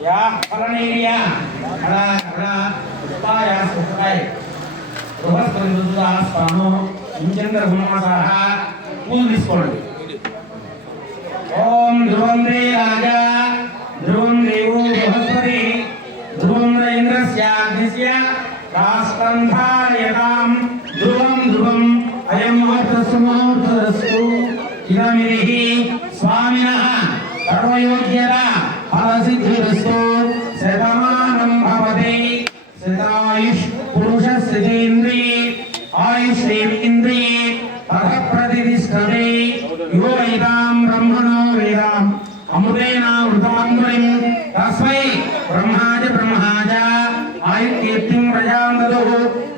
ಯಾ ಫಲನೇರಿಯ ಹಣ ಕರ್ಣ ಉಪಾಯ ಸುಖಾಯ ಬೃಹಸ್ಪತಿದ ಸ್ವಾಮು ಇಂಚಂದ್ರ ಹುಣಸಹ ಪೂಜಿಸಿಕೊಳ್ಳಿ ಓಂ ಧ್ರುವಂದ್ರೇ ರಾಜ ಧ್ರುವಂದ್ರೇವು ಬೃಹಸ್ಪತಿ ಧ್ರುವಂದ್ರ ಇಂದ್ರಸ್ಯ ಅಗ್ನಿಸ್ಯ ರಾಷ್ಟ್ರಂಧಾರಯತಾಂ ಧ್ರುವಂ ಧ್ರುವಂ ಅಯಂ ಮುಹೂರ್ತಸ್ಸು ಮುಹೂರ್ತದಸ್ಸು ಇದಮಿರಿಹಿ ಸ್ವಾಮಿನಃ ಸರ್ವಯೋಗ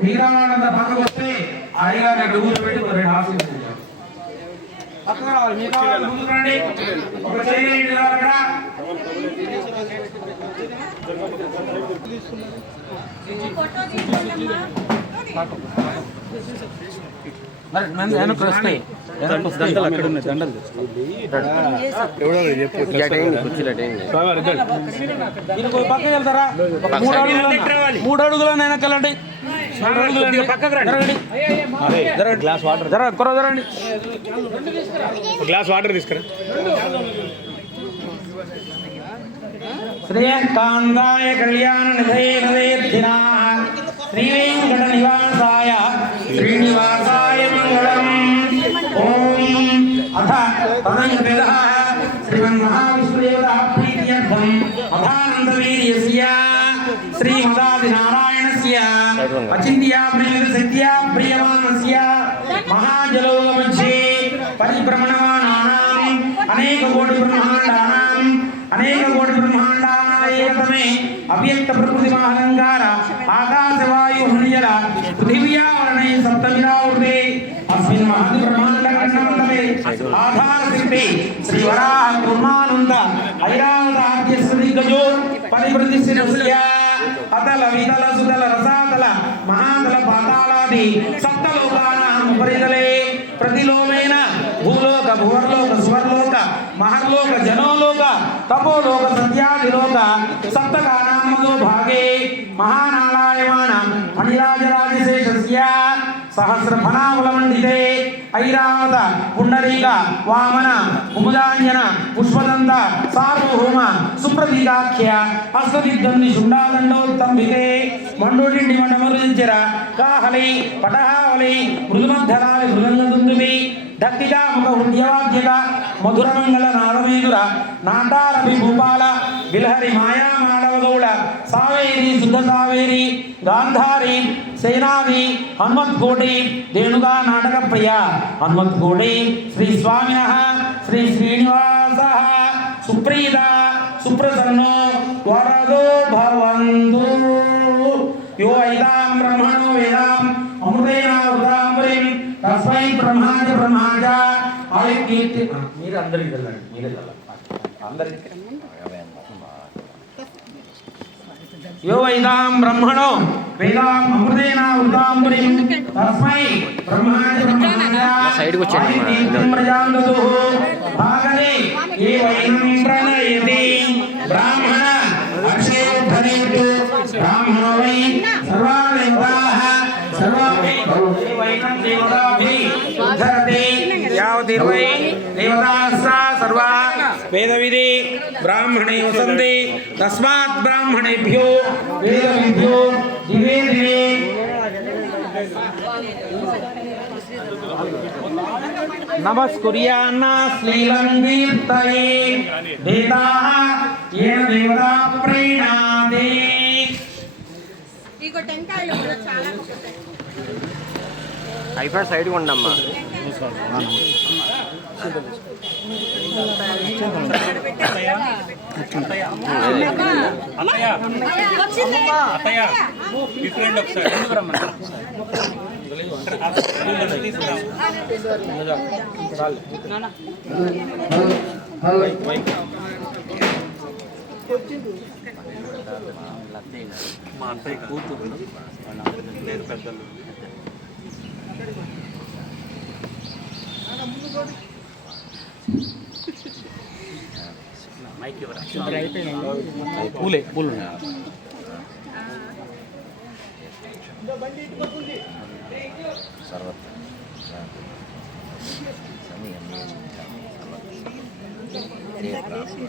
వీరానంద పక్కకు వస్తే ఆయన దగ్గర కూర్చోబెట్టి ఒక రెండు ఆశీర్వదించాం పక్కన రావాలి మీరు రావాలి ముందుకు రండి ఒక చేయి ఇటు రా అక్కడ. మరి నన్ను వెనక్కి వస్తాయి. దండలు అక్కడ ఉన్నాయి దండలు దీనికి ఒక పక్కకి వెళ్తారా? ఒక మూడు అడుగులు మూడు అడుగులు వెనకాలండి గ్లాస్ వాటర్ తీసుకురా. श्रेयःकान्ताय कल्याणनिधये हृदयद्धिनाः। श्रीवेङ्कटनिवासाय। श्रीनिवासाय मङ्गलम्। ॐ अथ तदङ्गदः श्रीमन्महाविष्णुदेवतः प्रीत्यर्थम् अथानन्दवीर्यस्य। श्रीमदादिनारायणस्य। अचिन्त्या प्रियसद्या प्रियमानस्य महाजलोगमच्छे परिभ्रमणमानानाम् अनेककोटिब्रह्माण्डानाम् अनेककोटिब्रह्माण्ड మహాజలోగమధ్యే అవ్యక్త ప్రకృతి మహాలంకార ఆకాశవాయు హృదయల పృథివ్యావరణే సప్తమిరావృతే అస్మిన్ మహది బ్రహ్మాండ ఖండాంతమే ఆధార శక్తి శ్రీ వరాహ కుర్మానంద ఐరావత ఆద్య ఆద్యస్వ దిగ్గజో పరిప్రతిష్ఠితస్య అతల వితల సుతల రసాతల మహాతల పాతాళాది సప్తలోకానాం ఉపరితలే. ప్రతిలోమేనా భూలోక భువర్లోక స్వర్లోక మహర్లోక జనోలోక తపోలోక సత్యాదిలోక సప్తకానామదో భాగే మహానారాయణ అనిరాజరాజశేషస్య సహస్ర ఫలావలమండితే ఐరావత పుండరీక వామన కుముదాంజన పుష్పదంత సార్వభౌమ సుప్రతీకాఖ్య హస్తవిద్వంది శుండాదండోత్తంబితే మండోడిండి మండమరుదించర కాహలై పటహావలై మృదుమద్ధరాలి మృదంగదుందువి దక్తిగా ముఖ హృదయవాద్యత మధురమంగళ నాదమేదుర నాటారభి భూపాల బిల్హరి మాయా మాళవ సావేరి శుద్ధ సావేరి గాంధారి సేనాది హనుమత్కోటి దేణుగా నాటక ప్రియ హనుమత్కోటి శ్రీ స్వామిన శ్రీ శ్రీనివాస సుప్రీత సుప్రసన్నో వరదో భవంతు. యో ఐదాం బ్రహ్మణో వేద తస్మై బ్రహ్మాజ బ్రహ్మాజ ఆయుర్కీర్తి మీరు అందరికి వెళ్ళండి మీరే వెళ్ళండి అందరికి. యో వైదాం బ్రహ్మణో వేదాం అమృతేన వృతాంబరిం తస్మై సైడ్కి వచ్చేయండి ఏ వైనం ప్రణయతి బ్రాహ్మణ అక్షయోద్ధరేతు బ్రాహ్మణో వై వసంతి తస్మాత్ బ్రాహ్మణేభ్యో. వేదవిభ్యో దివే దివే. నమస్కుర్యాన్న శ్రీలంగీర్తయే దేతాః ఏన దేవతా ప్రీణాతి. ఇగో టెంకాయలు కూడా చాలా బాగుంటాయి. అయిపోయి సైడ్గా ఉండమ్మా. వచ్చింది. మా అత్తయ్య కూతురు పేరు పెద్దలు పూలే పూలు ఉన్నాయి.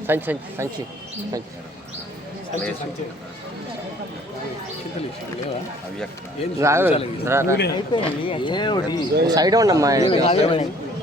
సంచి సంచి సంచి సంచి రావు, రా, రా. సైడ్ ఉండమ్మా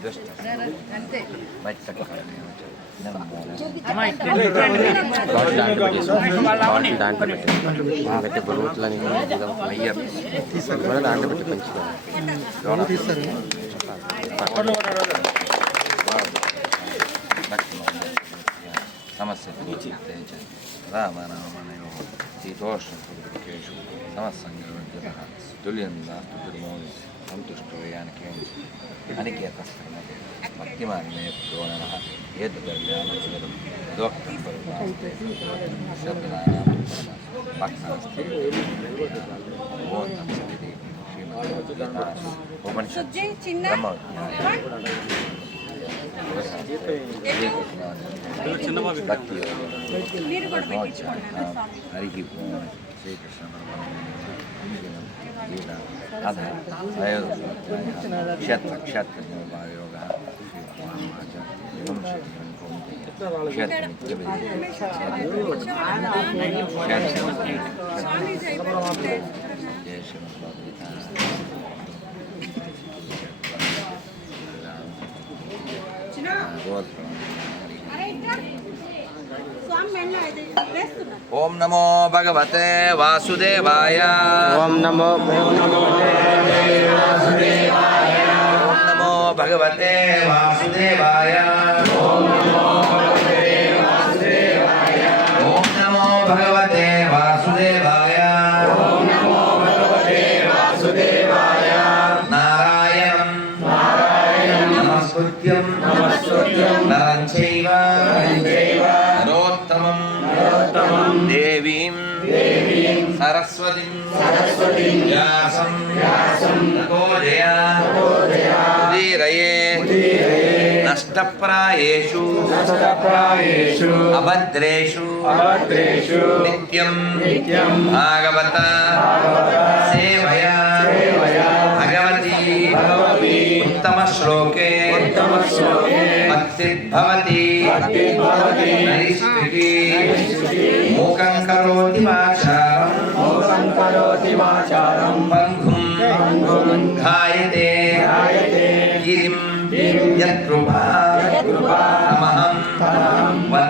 దాంట్లో పెట్టేసుకో బాటిల్ దాంట్లో పెట్టేసుకో పెట్టి బరువుట్లని కూడా దాంట్లో పెట్టి పెంచుకోవాలి సమస్య రామనామనయో శీతోష్ణేషు సమస్సంగ తుల్యందాస్తుర్మో భక్తిమాన్మే ప్రోణన ఏతదర్యానం దోక్తం శబ్దానాం భక్తాస్తి ఓం తత్సదితి శ్రీమద్భగవద్గీతా ఉపనిషత్ సుజ్జి చిన్న భక్తి మీరు కూడా పెట్టించుకోండి హరికి శ్రీకృష్ణ గీత అధ క్షేత్ర ఓం నమో భగవతే వాసుదేవాయ. ఓం నమో ఓం నమో భగవతే వాసుదేవాయ. నష్టప్రాయేషు అభద్రేషు నిత్యం. భాగవత. సేవయా. భగవతి. ఉత్తమ శ్లోకే భక్తిర్భవతి. నైష్ఠికి మూకం కరోతి వాచారం బంధుం. ఘాయతే. గిరిం యత్కృపా తమహం వందే పరమానంద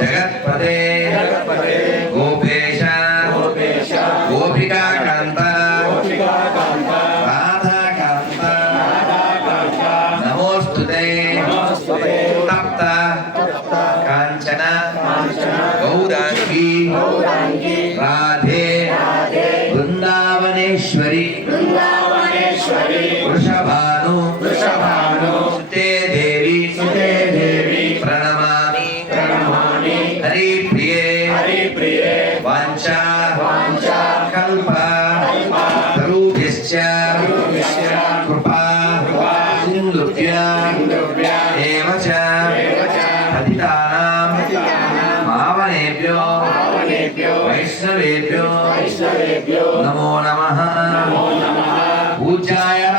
मिश्य कृपा सिन्दुभ्य एव च पतितानां पावनेभ्यो वैष्णवेभ्यो नमो नमः पूजाय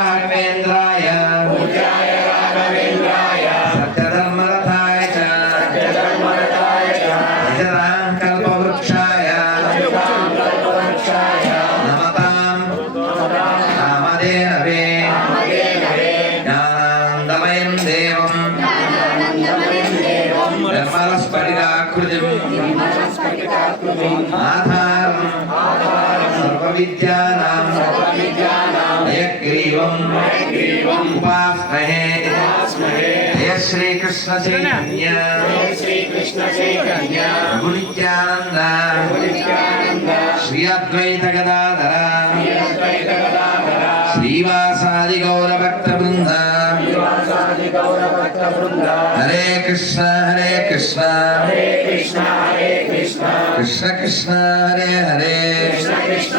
శ్రీకృష్ణ చైతన్య శ్రీకృష్ణ చైతన్య గుణిత్యానంద శ్రీ అద్వైత గదాధర శ్రీవాసాది గౌర భక్త బృంద హరే కృష్ణ హరే కృష్ణ. కృష్ణ కృష్ణ హరే హరే. కృష్ణ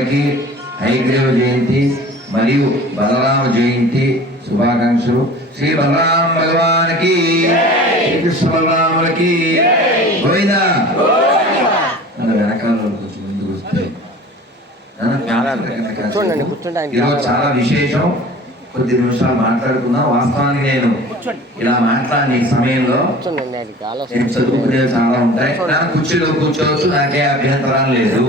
అందరికీ హైగ్రీవ జయంతి మరియు బలరామ జయంతి శుభాకాంక్షలు. శ్రీ బలరామ భగవానికి శ్రీకృష్ణ బలరాములకి గోవిందా. వెనకాల కొంచెం ముందుకు వస్తే. ఈరోజు చాలా విశేషం. కొద్ది నిమిషాలు మాట్లాడుకుందాం. వాస్తవానికి నేను ఇలా మాట్లాడిన ఈ సమయంలో చదువుకునేవి చాలా ఉంటాయి. నా కుర్చీలో కూర్చోవచ్చు నాకే అభ్యంతరం లేదు.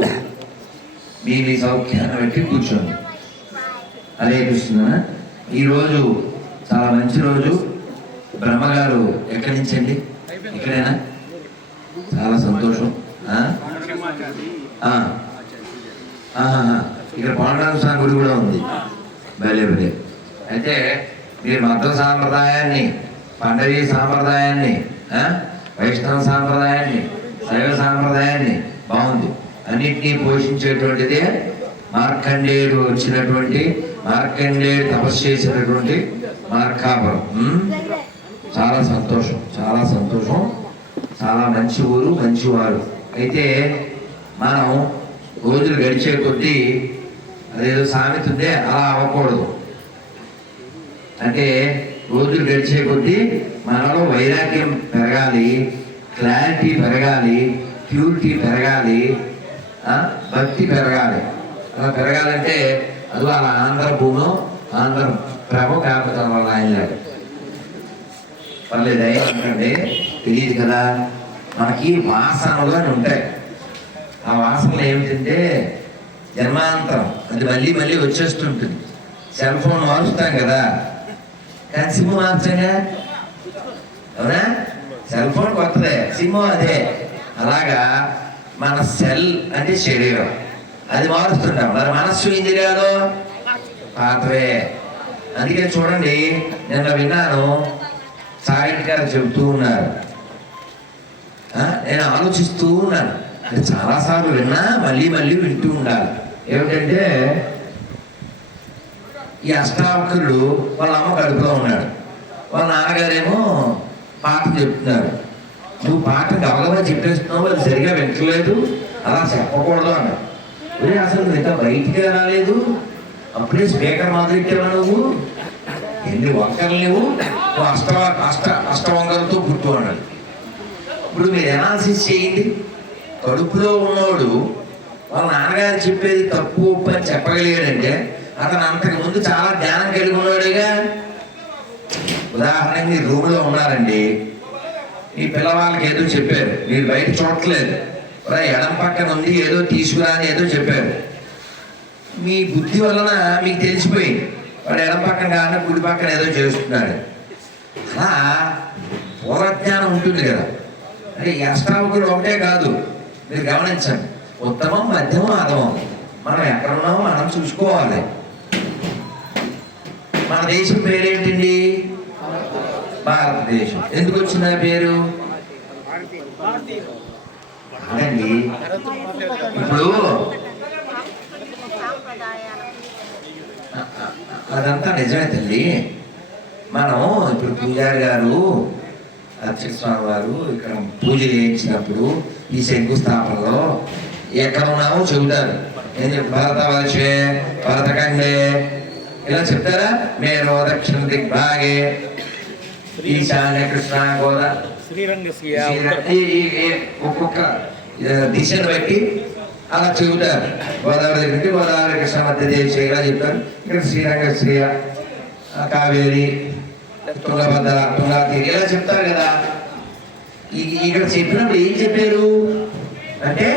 మీ మీ సౌఖ్యాన్ని బట్టి కూర్చోండి. హరే కృష్ణ. ఈరోజు చాలా మంచి రోజు. బ్రహ్మగారు ఎక్కడి నుంచి అండి ఇక్కడేనా? చాలా సంతోషం. ఇక్కడ పాండవ స్వామి గుడి కూడా ఉంది. భలే భలే. అయితే మీరు మత సాంప్రదాయాన్ని పండరీ సాంప్రదాయాన్ని వైష్ణవ సాంప్రదాయాన్ని శైవ సాంప్రదాయాన్ని అన్నింటినీ పోషించేటువంటిదే మార్కండేయుడు వచ్చినటువంటి మార్కండేయుడు తపస్సు చేసినటువంటి మార్కాపురం. చాలా సంతోషం చాలా సంతోషం. చాలా మంచి ఊరు మంచివారు అయితే మనం రోజులు గడిచే కొద్దీ అదేదో సామెత ఉందే అలా అవ్వకూడదు. అంటే రోజులు గడిచే కొద్దీ మనలో వైరాగ్యం పెరగాలి క్లారిటీ పెరగాలి ప్యూరిటీ పెరగాలి భక్తి పెరగాలి. అలా పెరగాలంటే అది వాళ్ళ ఆంధ్ర భూమో ఆంధ్ర ప్రభ కాకపోతే వాళ్ళ ఆయన లేడు. పర్లేదు? ఏంటంటే తెలియదు కదా. మనకి వాసనలు అని ఉంటాయి. ఆ వాసనలు ఏమిటంటే జన్మాంతరం. అది మళ్ళీ మళ్ళీ వచ్చేస్తుంటుంది. సెల్ ఫోన్ మారుస్తాం కదా. కానీ సిమ్ మార్చంగా? అవునా? సెల్ ఫోన్ కొత్తదే. సిమ్ అదే. అలాగా మన సెల్ అంటే శరీరం. అది మారుస్తుంటాం. మరి మనస్సు ఇంద్రియాలు పాత్రే. అందుకే చూడండి నిన్న విన్నాను సారెడ్డి గారు చెబుతూ ఉన్నారు. నేను ఆలోచిస్తూ ఉన్నాను. అది చాలాసార్లు విన్నా మళ్ళీ మళ్ళీ వింటూ ఉండాలి. ఏమిటంటే ఈ అష్టావకుడు వాళ్ళ అమ్మ కడుపులో ఉన్నాడు. వాళ్ళ నాన్నగారేమో పాట చెప్తున్నారు. నువ్వు పాట గబగబా చెప్పేస్తున్నావు అది సరిగా వింటలేదు అలా చెప్పకూడదు అన్నాడు. ఒరే అసలు ఇంకా బయటికి రాలేదు? అప్పుడే స్పీకర్ మాదిరికేవా నువ్వు? ఎన్ని వంకలు లేవు? నువ్వు అష్ట అష్ట అష్టవంకలతో పుట్టు అన్నాడు. ఇప్పుడు మీరు ఎనాలిసిస్ చేయండి. కడుపులో ఉన్నోడు వాళ్ళ నాన్నగారు చెప్పేది తప్పు అని చెప్పగలిగాడంటే అతను అంతకు ముందు చాలా ధ్యానం కలిగి ఉన్నాడుగా. ఉదాహరణకి మీరు రూమ్లో ఉన్నారండి. ఈ పిల్లవాళ్ళకి ఏదో చెప్పారు. మీరు బయట చూడట్లేదు. ఎడం పక్కన ఉంది ఏదో తీసుకురా అని ఏదో చెప్పారు. మీ బుద్ధి వలన మీకు తెలిసిపోయింది. వాడు ఎడం పక్కన కాకుండా కుడి పక్కన ఏదో చేస్తున్నాడు. అలా పూర్వజ్ఞానం ఉంటుంది కదా. అంటే ఈ అష్టావకులు ఒకటే కాదు. మీరు గమనించండి. ఉత్తమం మధ్యమం అధమం. మనం ఎక్కడ ఉన్నామో మనం చూసుకోవాలి. మన దేశం పేరేంటండి? భారతదేశం. ఎందుకు వచ్చింది ఆ పేరు? అదండి. ఇప్పుడు అదంతా నిజమే తల్లి. మనం ఇప్పుడు పూజారి గారు అర్చక స్వామి వారు ఇక్కడ పూజ చేయించినప్పుడు ఈ శంకుస్థాపనలో ఎక్కడ ఉన్నామో చెబుతారు? ఏం చెప్పి భరతవర్షే భరతఖండే ఇలా చెప్తారా? మేము దక్షిణ దిగ్భాగే. ఈశాన్య కృష్ణ గోదా శ్రీరంగస్య ఒక్కొక్క దిశను బట్టి అలా చెబుతారు. గోదావరి దగ్గర నుండి గోదావరి కృష్ణ మధ్య దేశ ఇలా చెప్తారు. ఇక్కడ శ్రీరంగ శ్రీ ఆ, కావేరి తుంగభద్ర తుంగాతీరి ఇలా చెప్తారు కదా. ఇక్కడ చెప్పినప్పుడు ఏం చెప్పారు? అంటే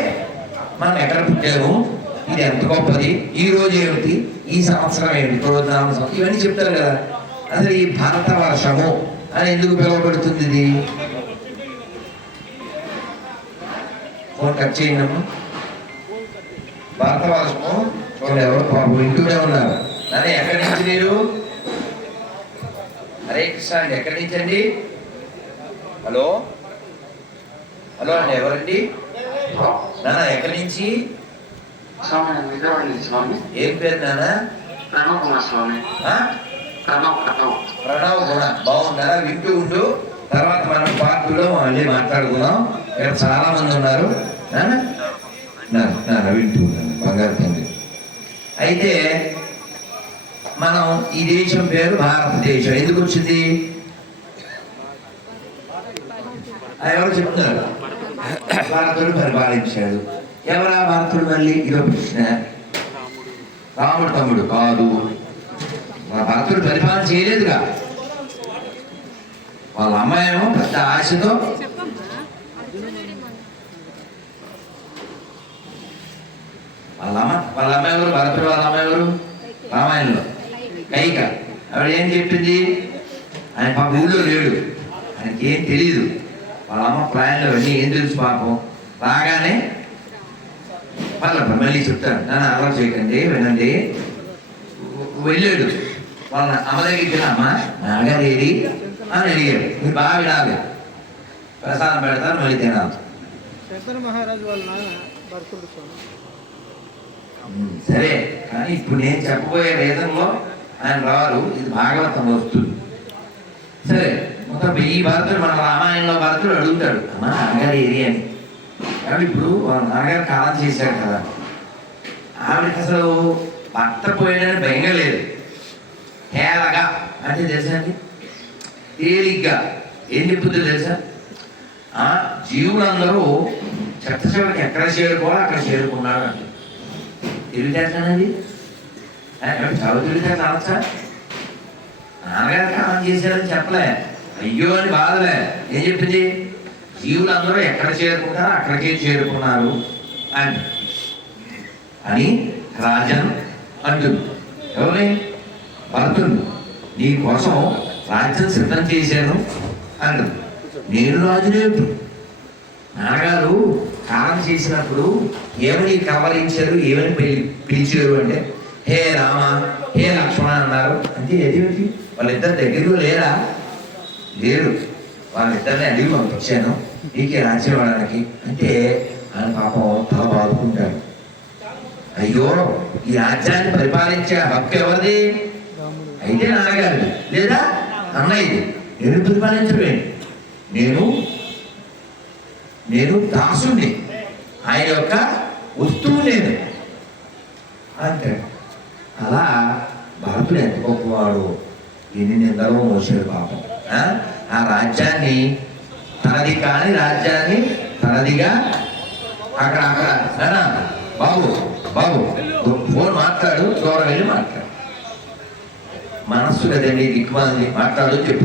మనం ఎక్కడ పుట్టాము? ఇది ఎంత గొప్పది? ఈ రోజు ఏమిటి? ఈ సంవత్సరం ఏమిటి? ఇవన్నీ చెప్తారు కదా. అసలు ఈ భారత వర్షము అని ఎందుకు పిలువబడుతుంది ఇది ఫోన్ కట్ చేయండి అమ్మా. భారత వర్షము చూడండి ఎవరు పాపం వింటూనే ఉన్నారు. నాన్న ఎక్కడి నుంచి మీరు? హరే కృష్ణ అండి ఎక్కడి నుంచి అండి? హలో? హలో అండి ఎవరండి? నాన్న ఎక్కడి నుంచి? నేను ఏం పేరు నాన్న ప్రణవ్ కుమార్ స్వామి? ప్రణవ్ గుణ. బాగున్నారా? వింటూ ఉంటూ తర్వాత మనం పార్టీలో మళ్ళీ మాట్లాడుకుందాం. ఇక్కడ చాలా మంది ఉన్నారు వింటూ ఉన్నాను బంగారు తండ్రి. అయితే మనం ఈ దేశం పేరు భారతదేశం. ఎందుకు వచ్చింది? ఎవరు చెప్తున్నారు. భారతుడు పరిపాలించాడు. ఎవరా భారతుడు మళ్ళీ? ఇదో ప్రశ్న. రాముడు తమ్ముడు. కాదు. వాళ్ళ భర్తుడు పరిపాలన చేయలేదుగా వాళ్ళ అమ్మాయి ఏమో పెద్ద ఆశతో వాళ్ళ అమ్మ వాళ్ళ అమ్మాయి ఎవరు? భరతుడు వాళ్ళ అమ్మాయి ఎవరు? రామాయణంలో. కైక. ఆవిడ ఏం చెప్పింది? ఆయన పాప ఊళ్ళో లేడు. ఆయనకి ఏం తెలియదు వాళ్ళ అమ్మ ప్లాన్లో వెళ్ళి ఏం తెలుసు పాపం? రాగానే మళ్ళీ మళ్ళీ చెప్తాను. నన్ను అలా చేయకండి వినండి వెళ్ళాడు. వాళ్ళ అమ్మ దగ్గరికి అమ్మ నాన్నగారు ఏది అని అడిగాడు మీరు బాగా వినాలి. ప్రసాదం పెడతారు మళ్ళీ తినాలి మహారాజు వాళ్ళ సరే కానీ ఇప్పుడు నేను చెప్పబోయే రీజన్లో ఆయన రారు ఇది భాగవతం వస్తుంది. సరే మొత్తం ఈ భరతుడు మన రామాయణంలో భరతుడు అడుగుతాడు అమ్మా నాన్నగారు ఏది అని. కాబట్టి ఇప్పుడు వాళ్ళ నాన్నగారు కాలం చేశారు కదా ఆవిడకి అసలు భర్త పోయినని భయంగా లేదు. తేలగా అంటే తెలుసా అండి? తేలిగ్గా. ఏం చెప్పుద్దో తెలుసా? ఆ జీవులందరూ చెత్త చివరికి ఎక్కడ చేరుకోవాలో అక్కడ చేరుకున్నాడు అంటే తెలివితేటనండి చదువు తెలివితేట అనొచ్చా? నాన్నగారు కాలం చేశారని చెప్పలే. అయ్యో అని బాధలే. ఏం చెప్పింది? జీవులందరూ ఎక్కడ చేరుకుంటారో అక్కడికే చేరుకున్నారు అని అని రాజన్ అంటుంది. ఎవరి భరతుడు నీ కోసం రాజ్యం సిద్ధం చేశాను అన్నాడు. నేను రాజునేటు నాన్నగారు కాలం చేసినప్పుడు ఏమని కవరించారు ఏమని పిలి- పిలిచారు అంటే హే రామ హే లక్ష్మణ అన్నారు. అంటే ఏదేమిటి? వాళ్ళిద్దరు దగ్గరలో లేరా లేరు వాళ్ళిద్దరిని అడిగి పంపించాను. నీకే రాజ్యం వాళ్ళకి అంటే ఆయన పాపం తల బాదుకుంటాడు. అయ్యో! ఈ రాజ్యాన్ని పరిపాలించే హక్కు ఎవరిది? అయితే నాన్నగారు లేదా అన్నయ్యది నేను పరిపాలించలేను నేను నేను దాసుని ఆయన యొక్క వస్తువు నేను. అంతే. అలా భరతుడు ఎంత గొప్పవాడు? ఎన్ని నిందలో మోసాడు పాపం. ఆ? రాజ్యాన్ని తనది కాని రాజ్యాన్ని తనదిగా అక్కడ అక్కడ. బాబు బాబు ఫోన్ మాట్లాడు దూరం వెళ్ళి మాట్లాడు. మనస్సు కదండి దిక్కుమాలి మాట్లాడు చెప్పు.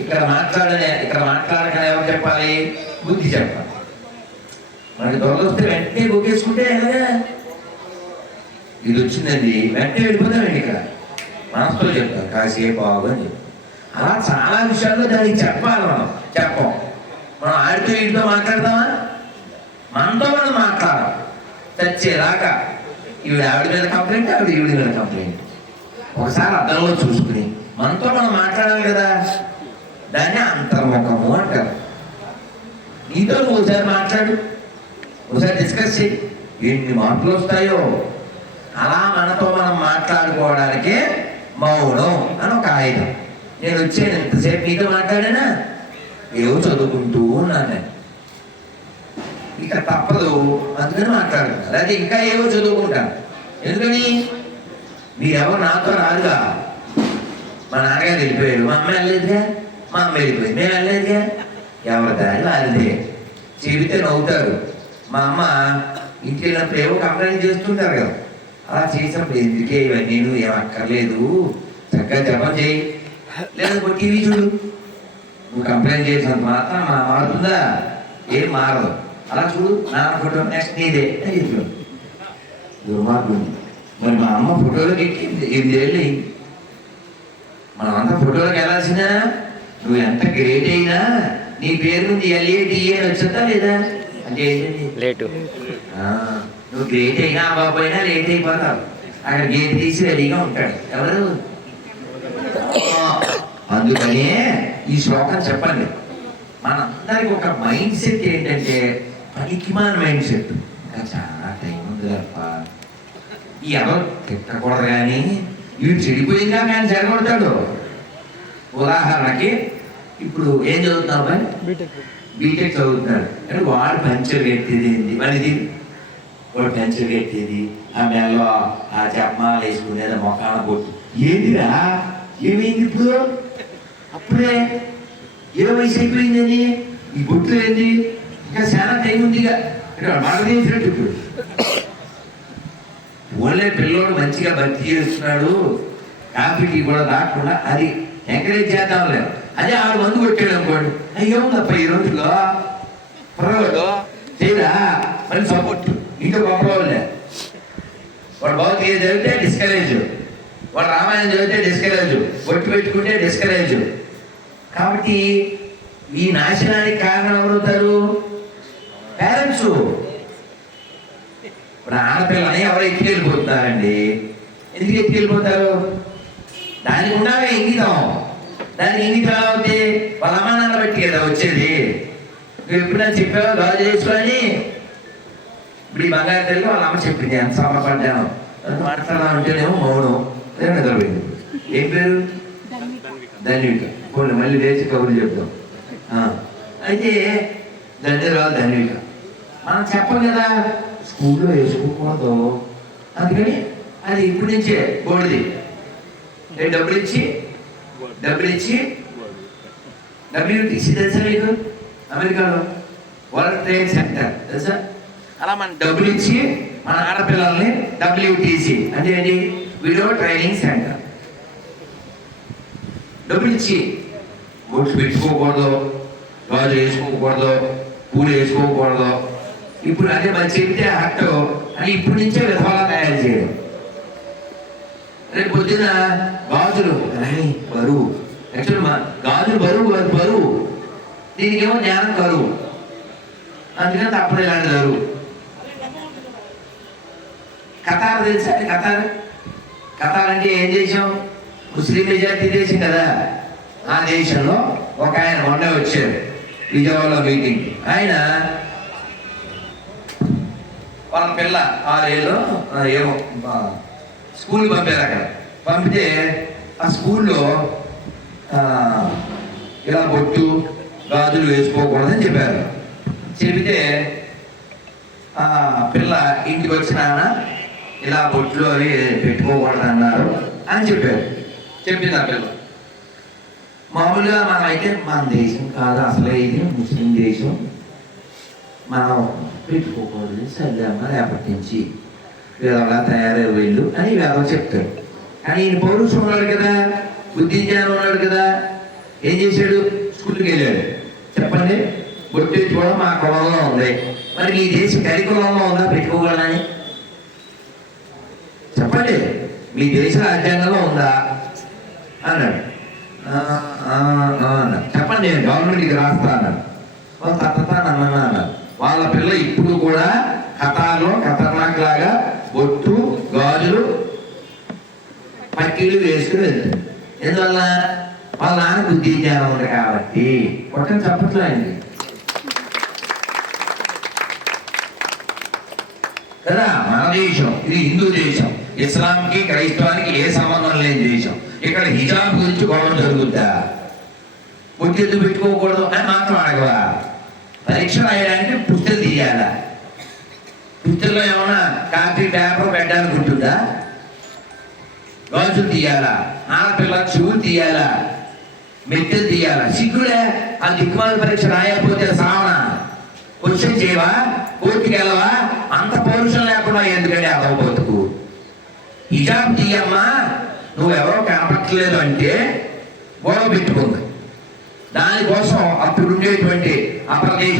ఇక్కడ మాట్లాడలే ఇక్కడ మాట్లాడక ఎవరు చెప్పాలి? బుద్ధి చెప్పాలి. మనకి దొరలు వస్తే వెంటనే బొగ్గేసుకుంటే ఎలాగా ఇది వచ్చిందండి. వెంటనే వెళ్ళిపోతామండి ఇక్కడ. మనసుతో చెప్తాం కాసేపు బాగు అని అలా చాలా విషయాల్లో దానికి చెప్పాలి మనం. చెప్పం. మనం ఆడితో వీటితో మాట్లాడతామా? మనతో మనం మాట్లాడాలి చచ్చేదాకా. ఈవిడ ఆవిడ మీద కంప్లైంట్ ఆవిడ ఈవిడ మీద కంప్లైంట్. ఒకసారి అద్దంలో చూసుకుని మనతో మనం మాట్లాడాలి కదా? దాన్ని అంతర్ముఖము అంటారు. నీతో నువ్వు ఒకసారి మాట్లాడు ఒకసారి డిస్కస్ చేయి ఎన్ని మార్పులు వస్తాయో. అలా మనతో మనం మాట్లాడుకోవడానికే మౌనం అని ఒక ఆయుధం. నేను వచ్చాను ఎంతసేపు నీతో మాట్లాడానా? ఏవో చదువుకుంటూ ఉన్నాను. నేను ఇక తప్పదు అందుకని మాట్లాడుతున్నారు అదే ఇంకా ఏవో చదువుకుంటాను ఎందుకని? మీరెవరు నాతో రాదుగా మా నాన్నగారు వెళ్ళిపోయారు. మా అమ్మ వెళ్ళలేదుగా మా అమ్మ వెళ్ళిపోయింది. మేము వెళ్ళలేదుగా ఎవరి దారి వాళ్ళదే. చెబితే నవ్వుతారు. మా అమ్మ ఇంటికి వెళ్ళినప్పుడు ఏవో కంప్లైంట్ చేస్తుంటారు కదా. అలా చేసినప్పుడు ఎందుకే ఇవన్నీ నువ్వు ఏం అక్కర్లేదు? చక్కగా జపం చేయి. లేదా టీవీ చూడు. నువ్వు కంప్లైంట్ చేసినంత మాత్రం మా మారుతుందా? ఏం మారదు. అలా చూడు. నాన్న ఫోటో నెక్స్ట్ నీదే అని చెప్పాడు దుర్మార్గుడు. మరి మా అమ్మ ఫోటోలోకి ఎక్కింది ఎనిమిదేళ్ళు మనం అంతా ఫోటోలోకి వెళ్ళాల్సిందా నువ్వు ఎంత గ్రేట్ అయినా నీ పేరు నుండి ఎల్ఏడిఏ వచ్చిందా లేదా? అంటే లేటు. నువ్వు గ్రేట్ అయినా అవ్వకపోయినా లేట్ అయిపోతావు. అక్కడ గేట్ తీసి రెడీగా ఉంటాడు. ఎవరు? అందుకనే ఈ శ్లోకం చెప్పండి. మనందరికి ఒక మైండ్ సెట్ ఏంటంటే పనికిమాన మైండ్ సెట్. ఇంకా చాలా టైం ఉంది తప్ప ఎవరు తిట్టకూడదు కానీ ఇవి చెడిపోయిందా కానీ చెడగొడతాడు ఉదాహరణకి ఇప్పుడు ఏం చదువుతున్నావు బాయ్ బీటెక్ చదువుతున్నాడు. అంటే వాడు పంచర్ కట్టేది ఏంది? మనది వాడు పంచర్ కట్టేది ఆ మెల్లో ఆ జపమాల వేసుకునేది మొఖాన పొట్టు ఏంటిరా ఏమైంది ఇప్పుడు? అప్పుడే ఏ వయసు అయిపోయిందని ఈ బొట్లు ఏంది? ఇంకా చాలా టైం ఉందిగా అంటే వాడు మాట తీసినట్టు ఇప్పుడు. ఓన్లీ పిల్లోడు మంచిగా భక్తి చేస్తున్నాడు. కాఫీకి కూడా రాకుండా అది ఎంకరేజ్ చేద్దాంలే అదే ఆరు మందు కొట్టాడు అనుకోండి. అయ్యో తప్ప ఈ రోజుల్లో పొరగడు చేయరా మళ్ళీ సపోర్ట్ ఇంట్లో గొప్పవాళ్ళే వాడు భగవద్గీత చదివితే డిస్కరేజ్ వాడు రామాయణం చదివితే డిస్కరేజ్ బొట్టు పెట్టుకుంటే డిస్కరేజ్ కాబట్టి ఈ నాశనానికి కారణం ఎవరవుతారు పేరెంట్స్ ఇప్పుడు ఆడపిల్లని ఎవరు వెళ్ళిపోతున్నారండి ఎందుకు ఎత్తుకెళ్ళిపోతారు దానికి ఉండాలి ఇంగితం దానికి ఇంగితం ఎలా అవుతుంది వాళ్ళ అమ్మానాన్న బట్టి కదా వచ్చేది. నువ్వు ఎప్పుడైనా చెప్పావా? బాగా చేసుకొని ఇప్పుడు ఈ బంగారు తల్లి వాళ్ళ అమ్మ చెప్పింది ఎంత సమపడ్డాను మాట్లాడాలి అంటేనేమో మౌనం. లేదా నిద్రపోయింది. ఏం పేరు? ధన్విక. కొన్ని మళ్ళీ లేచి కబుర్లు చెప్తాం అయితే అయితే ధన్యవాదాలు ధన్విక. మనం చెప్పం కదా. స్కూల్లో వేసుకోకూడదు అందుకని అది ఇప్పుడు నుంచే బోర్డుది. నేను డబ్బులు ఇచ్చి డబ్బులు ఇచ్చి డబ్ల్యూటీసీ తెలుసా మీకు? అమెరికాలో వరల్డ్ ట్రేడ్ సెంటర్ తెలుసా? అలా మన డబ్బులు ఇచ్చి మన ఆడపిల్లల్ని డబ్ల్యూటీసీ అంటే ఏంటి? Widow training centre. డబ్బులు ఇచ్చి బొట్టు పెట్టుకోకూడదు గాజు వేసుకోకూడదు పూలు వేసుకోకూడదు. ఇప్పుడు అదే మరి చెబితే హట్టు అని ఇప్పుడు నుంచే విధవాలా తయారు చేయడం రేపు పొద్దున గాజులు బరువు. యాక్చువల్ మా గాజులు బరువు బరువు బరువు. దీనికేమో జ్ఞానం కరువు. అందుకని తప్పదు ఇలాంటి బరువు. కతార్ తెలుసా కతార్? కతార్ అంటే ఏం దేశం ముస్లిం మెజార్టీ దేశం కదా. ఆ దేశంలో ఒక ఆయన మొన్న వచ్చారు విజయవాడలో మీటింగ్. ఆయన వాళ్ళ పిల్ల ఆరేళ్ళు ఏమో స్కూల్కి పంపారు అక్కడ. పంపితే ఆ స్కూల్లో ఇలా బొట్టు గాజులు వేసుకోకూడదని చెప్పారు. చెబితే ఆ పిల్ల ఇంటికి వచ్చిన ఇలా బొట్లు అవి పెట్టుకోకూడదు అన్నారు అని చెప్పారు. చెప్పింది ఆ పిల్ల. మామూలుగా మనం అయితే మన దేశం కాదు అసలే ఇది ముస్లిం దేశం. మనం పెట్టుకోకూడదు సర్లేమ్మా రేపటి నుంచి వేదవలా తయారై వెళ్ళు అని వేదం చెప్తాడు. కానీ ఈయన పౌరుషం ఉన్నాడు కదా బుద్ధి జ్ఞానం ఉన్నాడు కదా ఏం చేశాడు? స్కూల్కి వెళ్ళాడు. చెప్పండి బొట్టేది కూడా మా కులంలో ఉంది. మరి ఈ దేశ కరికులంలో ఉందా పెట్టుకోగలనని? చెప్పండి మీ దేశ రాజ్యాంగంలో ఉందా? అన్నాడు. "ఆ, అన్నాడు. చెప్పండి నేను గవర్నమెంట్కి రాస్తా అన్నాడు. "ఓ, తట్టతాను అన్నాడు. వాళ్ళ పిల్ల ఇప్పుడు కూడా కథాలో ఖతర్నాక్ లాగా బొట్టు గాజులు పక్కీలు వేసుకుని వెళ్తుంది. ఎందువల్ల? వాళ్ళ నాన్న బుద్ధి జ్ఞానం ఉంది కాబట్టి. కొట్టని చెప్పట్లే అండి. కదా? మన దేశం ఇది హిందూ దేశం. ఇస్లాంకి క్రైస్తవానికి ఏ సంబంధం లేని దేశం. ఇక్కడ హిజాబ్ గురించి గొడవ జరుగుద్దా? ఒత్తిడి పెట్టుకోకూడదు అని మాత్రం అడగవా? పరీక్ష రాయడానికి పుస్తకం తీయాలా? పుస్తకంలో ఏమన్నా కాపీ పేపర్ పెట్టడానికి ఉంటుందా గాజులు తీయాలా? ఆడపిల్ల చెవు తీయాలా? మెట్టెలు తీయాలా? సిగ్గులే ఆ దిక్కుమాల పరీక్ష రాయకపోతే సావనా? క్వశ్చన్ చేయవా? కోర్టుకి వెళ్ళవా? అంత పౌరుషం లేకుండా ఎందుకంటే అదవ హిజాబ్ తీయమ్మా. నువ్వెవరో కనపట్టలేదు అంటే గొడవ పెట్టుకుంది. దానికోసం అప్పుడు ఉండేటువంటి అప్రదేశ